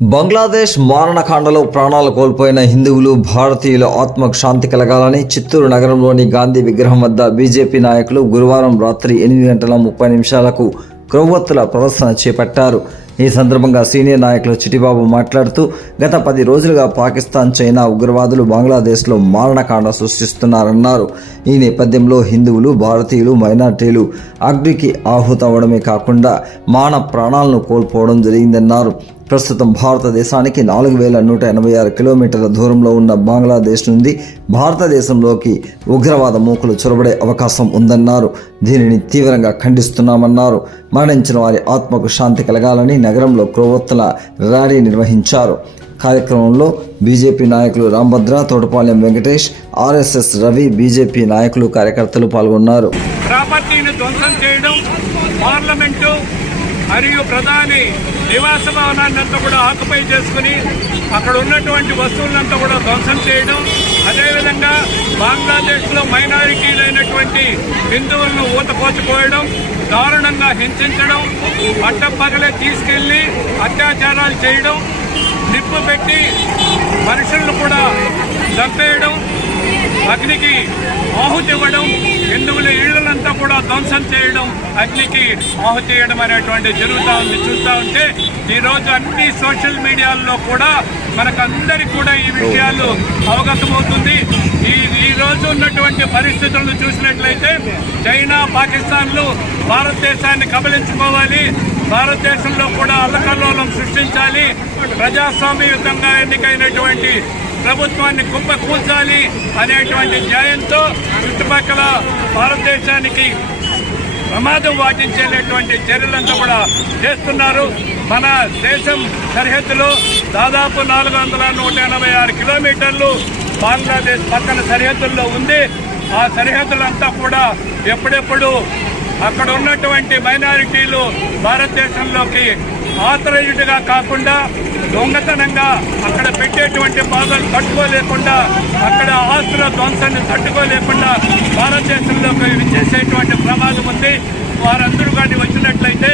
బంగ్లాదేశ్ మారణకాండలో ప్రాణాలు కోల్పోయిన హిందువులు భారతీయుల ఆత్మకు శాంతి కలగాలని చిత్తూరు నగరంలోని గాంధీ విగ్రహం వద్ద బీజేపీ నాయకులు గురువారం రాత్రి ఎనిమిది గంటల ముప్పై నిమిషాలకు క్రొవ్వొత్తుల ప్రదర్శన చేపట్టారు. ఈ సందర్భంగా సీనియర్ నాయకులు చిటిబాబు మాట్లాడుతూ గత పది రోజులుగా పాకిస్తాన్ చైనా ఉగ్రవాదులు బంగ్లాదేశ్లో మారణకాండ సృష్టిస్తున్నారన్నారు. ఈ నేపథ్యంలో హిందువులు భారతీయులు మైనార్టీలు అగ్నికి ఆహుతవడమే కాకుండా మాన ప్రాణాలను కోల్పోవడం జరిగిందన్నారు. ప్రస్తుతం భారతదేశానికి నాలుగు వేల నూట ఎనభై ఆరు కిలోమీటర్ల దూరంలో ఉన్న బంగ్లాదేశ్ నుండి భారతదేశంలోకి ఉగ్రవాద మూకలు చొరబడే అవకాశం ఉందన్నారు. దీనిని తీవ్రంగా ఖండిస్తున్నామన్నారు. మరణించిన వారి ఆత్మకు శాంతి కలగాలని నగరంలో క్రొవ్వొత్తుల ర్యాలీ నిర్వహించారు. కార్యక్రమంలో బీజేపీ నాయకులు రాంభద్ర తోటపాలెం వెంకటేష్ ఆర్ఎస్ఎస్ రవి బీజేపీ నాయకులు కార్యకర్తలు పాల్గొన్నారు. ప్రాపర్టీని ధ్వంసం చేయడం పార్లమెంటు మరియు ప్రధాని నివాస భవనాన్ని అంతా కూడా ఆక్యుపై చేసుకుని అక్కడ ఉన్నటువంటి వస్తువులంతా కూడా ధ్వంసం చేయడం అదేవిధంగా బంగ్లాదేశ్లో మైనారిటీలైనటువంటి హిందువులను ఊతకోచిపోయడం దారుణంగా హింసించడం పట్టపగలే తీసుకెళ్ళి అత్యాచారాలు చేయడం నిప్పు పెట్టి మనుషులను కూడా చంపేయడం అగ్నికి ఆహుతి ఇవ్వడం ధ్వంసం చేయడం అగ్నికి ఆహుతి చేయడం అనేటువంటి జరుగుతూ ఉంది చూస్తూ ఉంటే ఈరోజు అన్ని సోషల్ మీడియాల్లో కూడా మనకందరికి కూడా ఈ విషయాలు అవగతమవుతుంది. ఈ ఈ రోజు ఉన్నటువంటి పరిస్థితులను చూసినట్లయితే చైనా పాకిస్తాన్లు భారతదేశాన్ని కబలించుకోవాలి భారతదేశంలో కూడా అల్లకల్లోలం సృష్టించాలి. ప్రజాస్వామ్యయుతంగా ఎన్నికైనటువంటి ప్రభుత్వాన్ని కుప్ప అనేటువంటి ధ్యేయంతో చుట్టుపక్కల భారతదేశానికి ప్రమాదం వాటించేటటువంటి చర్యలంతా కూడా చేస్తున్నారు. మన దేశం సరిహద్దులో దాదాపు నాలుగు వందల నూట ఎనభై ఆరు కిలోమీటర్లు బంగ్లాదేశ్ పక్కన సరిహద్దుల్లో ఉంది. ఆ సరిహద్దులంతా కూడా ఎప్పుడెప్పుడు అక్కడ ఉన్నటువంటి మైనారిటీలు భారతదేశంలోకి ఆథరైజ్డ్గా కాకుండా దొంగతనంగా అక్కడ పెట్టేటువంటి బాధలు తట్టుకోలేకుండా అక్కడ ఆస్తుల ధ్వంసాన్ని తట్టుకోలేకుండా భారతదేశంలోకి చేసేటువంటి ప్రమాదం ఉంది. వారందరూ కానీ వచ్చినట్లయితే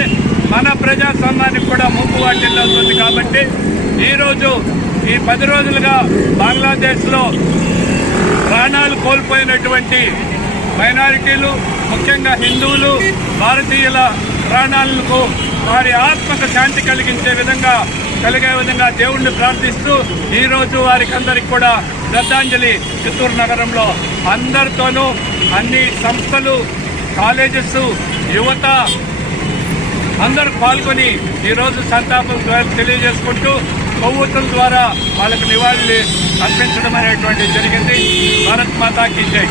మన ప్రజాస్వామ్యానికి కూడా ముప్పు వాటిల్లుతుంది కాబట్టి ఈరోజు ఈ పది రోజులుగా బంగ్లాదేశ్లో ప్రాణాలు కోల్పోయినటువంటి మైనారిటీలు ముఖ్యంగా హిందువులు భారతీయుల ప్రాణాలకు వారి ఆత్మకు శాంతి కలిగించే విధంగా కలిగే విధంగా దేవుణ్ణి ప్రార్థిస్తూ ఈరోజు వారికి అందరికి కూడా శ్రద్ధాంజలి చిత్తూరు నగరంలో. అందరితోనూ అన్ని సంస్థలు కాలేజెస్ యువత అందరూ పాల్గొని ఈరోజు సంతాపం తెలియజేసుకుంటూ కొవ్వొత్తుల ద్వారా వాళ్ళకు నివాళులు అర్పించడం అనేటువంటి జరిగింది. భారత్ మాతాకి జై.